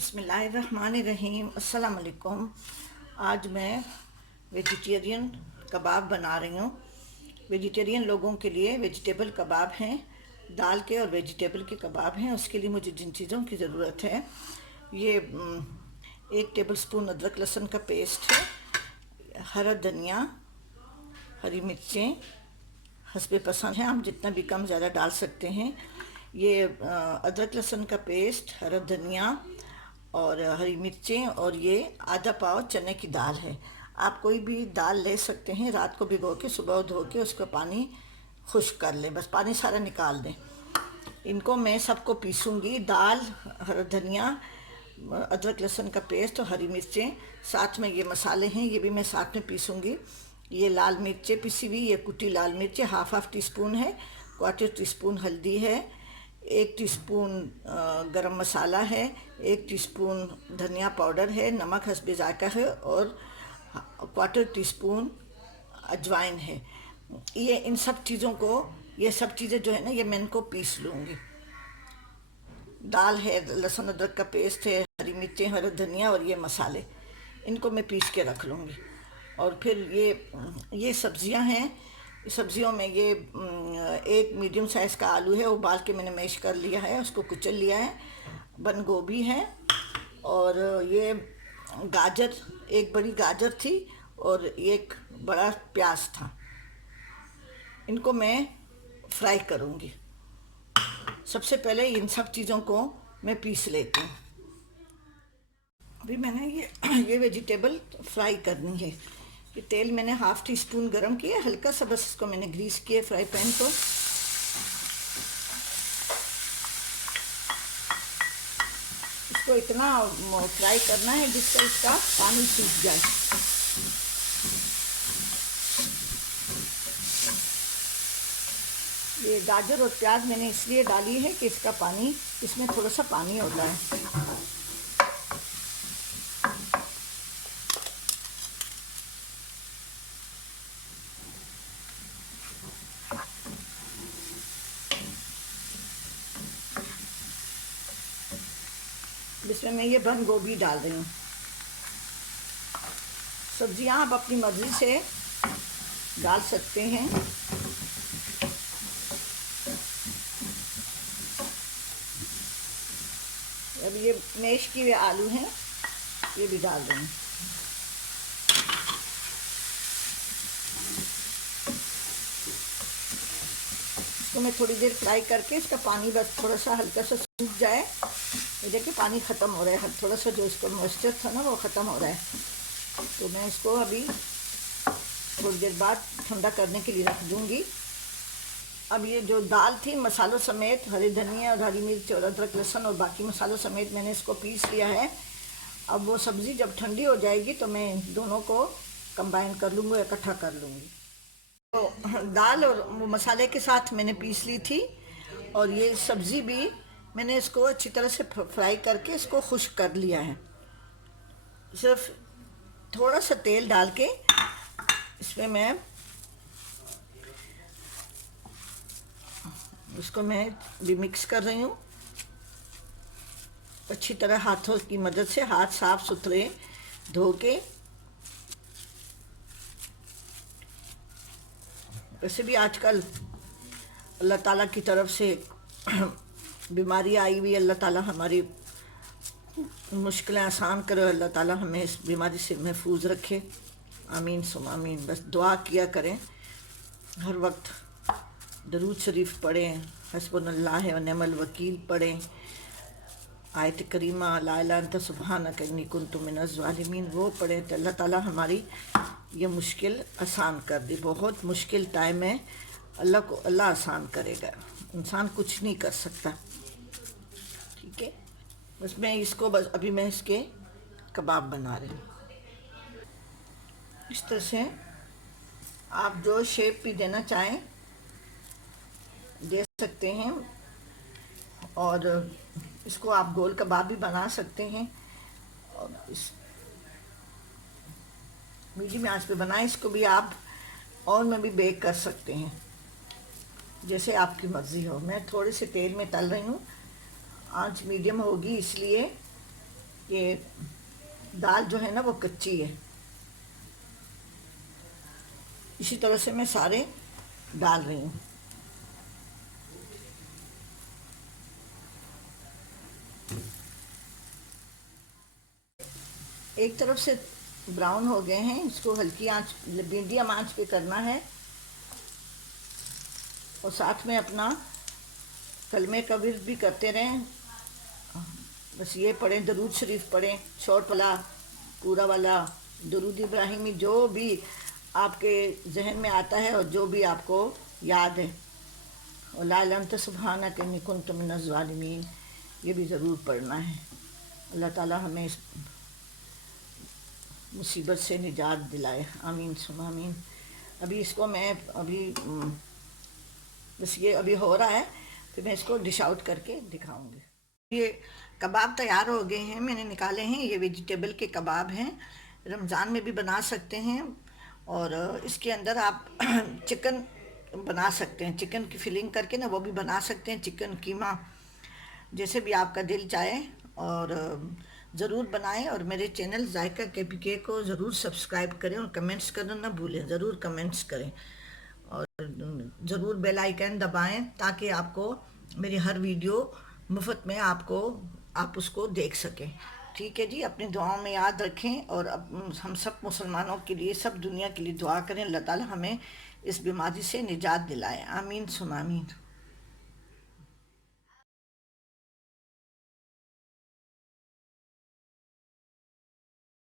बिस्मिल्लाहिर्रहमानिर्रहीम। अस्सलाम वालेकुम। आज मैं वेजिटेरियन कबाब बना रही हूँ। वेजिटेरियन लोगों के लिए वेजिटेबल कबाब हैं, दाल के और वेजिटेबल के कबाब हैं। उसके लिए मुझे जिन चीज़ों की ज़रूरत है, ये 1 टेबलस्पून अदरक लहसुन का पेस्ट है, हरा धनिया, हरी मिर्चें हस्बे पसंद है, हम जितना भी कम ज़्यादा डाल सकते हैं। ये अदरक लहसुन का पेस्ट, हरा धनिया और हरी मिर्चें, और ये आधा पाव चने की दाल है। आप कोई भी दाल ले सकते हैं, रात को भिगो के सुबह धो के उसका पानी खुश्क कर लें, बस पानी सारा निकाल दें। इनको मैं सबको पीसूँगी, दाल, हरा धनिया, अदरक लहसुन का पेस्ट और हरी मिर्चें, साथ में ये मसाले हैं, ये भी मैं साथ में पीसूँगी। ये लाल मिर्चें पिसी हुई, ये कुटी लाल मिर्चें हाफ टी स्पून है, 1/4 टीस्पून हल्दी है, 1 टीस्पून गरम मसाला है, 1 टीस्पून धनिया पाउडर है, नमक हस्बे जायका है, और 1/4 टीस्पून अजवाइन है। ये इन सब चीज़ों को, ये सब चीज़ें जो है ना, ये मैं इनको पीस लूँगी। दाल है, लहसुन अदरक का पेस्ट है, हरी मिर्चें, हरा धनिया और ये मसाले, इनको मैं पीस के रख लूँगी। और फिर ये सब्जियां हैं। सब्जियों में ये एक मीडियम साइज़ का आलू है, उबाल के मैंने मैश कर लिया है, उसको कुचल लिया है। बंद गोभी है, और ये गाजर, एक बड़ी गाजर थी और एक बड़ा प्याज था। इनको मैं फ्राई करूँगी। सबसे पहले इन सब चीज़ों को मैं पीस लेती हूँ। अभी मैंने ये वेजिटेबल फ्राई करनी है। ये तेल मैंने हाफ टी स्पून गरम किया, हल्का सा बस इसको मैंने ग्रीस किया फ्राई पैन को। इसको इतना फ्राई करना है जिससे इसका पानी सूख जाए। ये गाजर और प्याज मैंने इसलिए डाली है कि इसका पानी, इसमें थोड़ा सा पानी होता है। इसमें मैं ये बंद गोभी डाल रही हूँ। सब्जियां आप अपनी मर्ज़ी से डाल सकते हैं। अब ये मैश किए हुए आलू हैं, ये भी डाल रही हूँ। इसको मैं थोड़ी देर फ्राई करके, इसका पानी बस थोड़ा सा हल्का सा सूख जाए। ये देखिए पानी ख़त्म हो रहा है, थोड़ा सा जो इसका मॉइस्चर था ना वो ख़त्म हो रहा है। तो मैं इसको अभी थोड़ी देर बाद ठंडा करने के लिए रख दूँगी। अब ये जो दाल थी, मसालों समेत, हरी धनिया और हरी मिर्च और अदरक लहसुन और बाकी मसालों समेत मैंने इसको पीस लिया है। अब वो सब्ज़ी जब ठंडी हो जाएगी तो मैं दोनों को कंबाइन कर लूँगी, इकट्ठा कर लूँगी। तो दाल और मसाले के साथ मैंने पीस ली थी, और ये सब्ज़ी भी मैंने इसको अच्छी तरह से फ्राई करके इसको खुश्क कर लिया है। सिर्फ थोड़ा सा तेल डाल के इसमें मैं इसको मैं भी मिक्स कर रही हूँ अच्छी तरह। हाथों की मदद से, हाथ साफ सुथरे धो के। वैसे भी आजकल अल्लाह ताला की तरफ से बीमारी आई हुई, अल्लाह ताला हमारी मुश्किलें आसान करे, अल्लाह ताला हमें इस बीमारी से महफूज रखे। आमीन सुम आमीन। बस दुआ किया करें, हर वक्त दरूद शरीफ पढ़ें, हस्बुनल्लाह व निअमल वकील पढ़ें, आयत करीमा ला इलाहा अंता सुब्हानक इन्नी कुन्तु मिनज़ ज़ालिमीन वो पढ़ें, तो अल्लाह ताला हमारी ये मुश्किल आसान कर दे। बहुत मुश्किल टाइम है, अल्लाह आसान करेगा, इंसान कुछ नहीं कर सकता। ठीक है, बस मैं इसको, बस अभी मैं इसके कबाब बना रही हूँ। इस तरह से आप जो शेप भी देना चाहें दे सकते हैं, और इसको आप गोल कबाब भी बना सकते हैं। और इस मीडियम आंच पे बनाएं। इसको भी आप ओवन में भी बेक कर सकते हैं, जैसे आपकी मर्ज़ी हो। मैं थोड़े से तेल में तल रही हूँ, आंच मीडियम होगी इसलिए ये दाल जो है ना वो कच्ची है। इसी तरह से मैं सारे डाल रही हूँ। एक तरफ से ब्राउन हो गए हैं, इसको हल्की आंच, मीडियम आंच पे करना है। और साथ में अपना कलमे का विर्द भी करते रहें। बस ये पढ़ें, दरूद शरीफ पढ़ें, शॉर्ट वाला, पूरा वाला, दरूद इब्राहिमी, जो भी आपके जहन में आता है और जो भी आपको याद है। और ला इलाहा अंत सुब्हानक इन्नी कुन्तु मिनज़ ज़ालिमीन, ये भी ज़रूर पढ़ना है। अल्लाह ताला हमें इस मुसीबत से निजात दिलाए, आमीन सुम आमीन। अभी इसको मैं बस ये अभी हो रहा है, फिर मैं इसको डिश आउट करके दिखाऊंगी। ये कबाब तैयार हो गए हैं, मैंने निकाले हैं। ये वेजिटेबल के कबाब हैं, रमज़ान में भी बना सकते हैं। और इसके अंदर आप चिकन बना सकते हैं, चिकन की फिलिंग करके ना वो भी बना सकते हैं, चिकन कीमा, जैसे भी आपका दिल चाहे। और ज़रूर बनाएं। और मेरे चैनल जायका KPK को ज़रूर सब्सक्राइब करें और कमेंट्स करना ना भूलें, ज़रूर कमेंट्स करें। और ज़रूर बेल आइकन दबाएं ताकि आपको मेरी हर वीडियो मुफ्त में आप उसको देख सकें। ठीक है जी, अपनी दुआओं में याद रखें। और हम सब मुसलमानों के लिए, सब दुनिया के लिए दुआ करें, अल्लाह ताला हमें इस बीमारी से निजात दिलाए, आमीन सुम आमीन।